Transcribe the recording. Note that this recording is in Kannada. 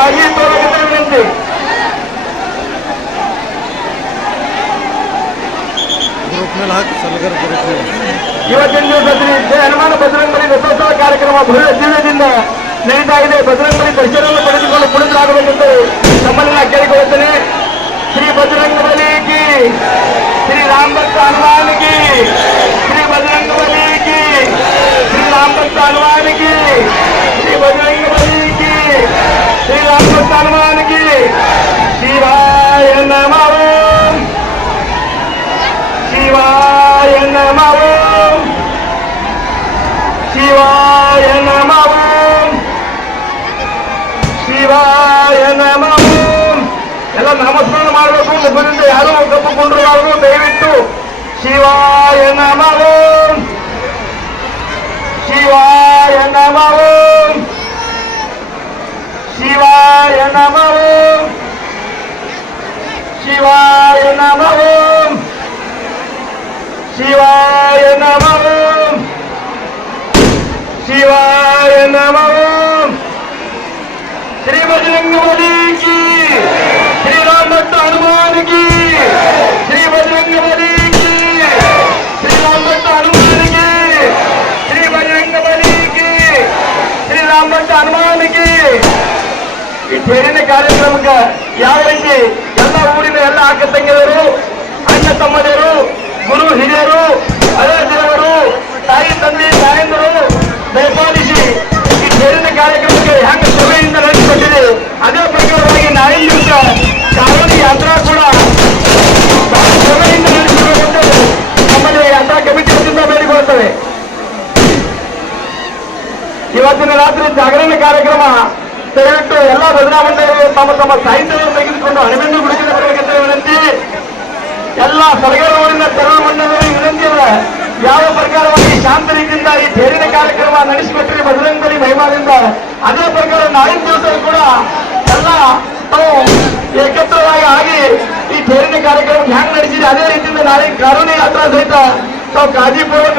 ಕಾಳಜಿ ತೋರಬೇಕಂತ ವಿನಂತಿ. ಇವತ್ತಿನ ದಿವಸ ಶ್ರೀ ಹನುಮಾನ ಬಜರಂಗಬಲಿ ರಥೋತ್ಸವ ಕಾರ್ಯಕ್ರಮ ಭವ್ಯ ದಿವ್ಯದಿಂದ ನಡೀತಾ ಇದೆ. ಬಜರಂಗಬಲಿ ದರ್ಶನವನ್ನು ಪಡೆದುಕೊಂಡು ಪುನೀತರಾಗಬೇಕೆಂದು ತಮ್ಮನ್ನ ಕೇಳಿಕೊಳ್ಳುತ್ತೇನೆ. ಶ್ರೀ ಬಜರಂಗಬಲಿ ಕಿ, ಶ್ರೀ ರಾಮ ಭಕ್ತ ಹನುಮಾನ್ ಕಿ, ಶ್ರೀ ಬಜರಂಗಬಲಿ ಕಿ, ಶ್ರೀ ರಾಮ ಭಕ್ತ ಹನುಮಾನ್ ಕಿ, ಶ್ರೀ ಬಜರಂಗಬಲಿ ಕಿ, ಶ್ರೀ ರಾಮ ಭಕ್ತ ಹನುಮಾನ್ ಕಿ. ಶಿವಾಯ ನಮಃ, ಶಿವಾಯ ನಮಃ, ಶಿವಾಯ ನಮಃ, ಶಿವಾಯ ನಮಃ. ಎಲ್ಲ ನಾಮಸ್ಮರಣೆ ಮಾಡಬೇಕು. ಮುಖದಿಂದ ಯಾರು ಕಪ್ಪುಕೊಂಡ್ರು ದಯವಿಟ್ಟು ಶಿವಾಯ ನಮಃ, ಶಿವಾಯ ನಮಃ, ಶಿವಾಯ ನಮಃ, ಶಿವಾಯ ನಮಃ, ಶಿವಾಯ ನಮಃ, ಶಿವಾಯ ನಮಃ. ಶ್ರೀ ಬಜರಂಗಬಲಿ ಕಿ, ಶ್ರೀ ರಾಮ ಭಕ್ತ ಹನುಮಾನ್ ಕಿ, ಶ್ರೀ ಬಜರಂಗಬಲಿ ಕಿ, ಶ್ರೀ ರಾಮ ಭಕ್ತ ಹನುಮಾನ್ ಕಿ, ಶ್ರೀ ಬಜರಂಗಬಲಿ ಕಿ, ಶ್ರೀ ರಾಮ ಭಕ್ತ ಹನುಮಾನ್ ಕಿ. ಈ ತೇರಿನ ಕಾರ್ಯಕ್ರಮಕ್ಕೆ ಯಾವ ರೀತಿ ಎಲ್ಲ ಊರಿನ ಎಲ್ಲ ಅಕ್ಕ ತಂಗಿಯರು, ಅಣ್ಣ ತಮ್ಮದಿರು, ಗುರು ಹಿರಿಯರು, ಹಳೆ ದೇವರು, ತಾಯಿ ತಂದೆ ತಾಯಂದರು ದಯಪಾಲಿಸಿ ಈ ತೇರಿನ ಕಾರ್ಯಕ್ರಮಕ್ಕೆ ಹೆಂಗ ಸಭೆಯಿಂದ ನಡೆಸಿಕೊಟ್ಟಿದೆ ಅದೇ ಪ್ರಕಾರವಾಗಿ ನಾಳಿನ ದಿವಸ ಕಾವಡಿ ಯಾತ್ರಾ ಕೂಡ ಸಭೆಯಿಂದ ನಡೆಸಿಕೊಳ್ಳುವಂತೆ ನಮ್ಮಲ್ಲಿ ಯಾತ್ರಾ ಕಮಿಟಿ ವತಿಯಿಂದ ಬೇಡಿಕೊಳ್ಳುತ್ತವೆ. ಇವತ್ತಿನ ರಾತ್ರಿ ಜಾಗರಣೆ ಕಾರ್ಯಕ್ರಮ ದಯವಿಟ್ಟು ಎಲ್ಲ ಭಜನಾ ಮಂಡಳಿಗಳು ತಮ್ಮ ತಮ್ಮ ಸಾಹಿತ್ಯವನ್ನು ತೆಗೆದುಕೊಂಡು ಹಣೆಬೆನ್ನು ಗುಡುಗಿದ ಬರಬೇಕೆಂತ ವಿನಂತಿ. ಎಲ್ಲ ಸರ್ಕಾರ ಊರಿನ ತರುಣ ಮಂಡಳಿಗಳಿಗೆ ವಿನಂತಿ ಇದೆ. ಯಾವ ಪ್ರಕಾರವಾಗಿ ಶಾಂತ ರೀತಿಯಿಂದ ಈ ತೇರಿನ ಕಾರ್ಯಕ್ರಮ ನಡೆಸಿಕೊಟ್ಟರೆ ಬಜರಂಗಬಲಿ ಮಹಿಮಾದಿಂದ ಅದೇ ಪ್ರಕಾರ ನಾಳಿನ ದಿವಸ ಕೂಡ ಎಲ್ಲ ತಾವು ಏಕತ್ರವಾಗಿ ಆಗಿ ಈ ತೇರಿನ ಕಾರ್ಯಕ್ರಮ ಹ್ಯಾಂಗ್ ನಡೆಸಿದೆ ಅದೇ ರೀತಿಯಿಂದ ನಾಳೆ ಕಾನೂನು ಯಾತ್ರಾ ಸಹಿತ ತಾವು ಕಾಳಜಿಪೂರ್ವಕ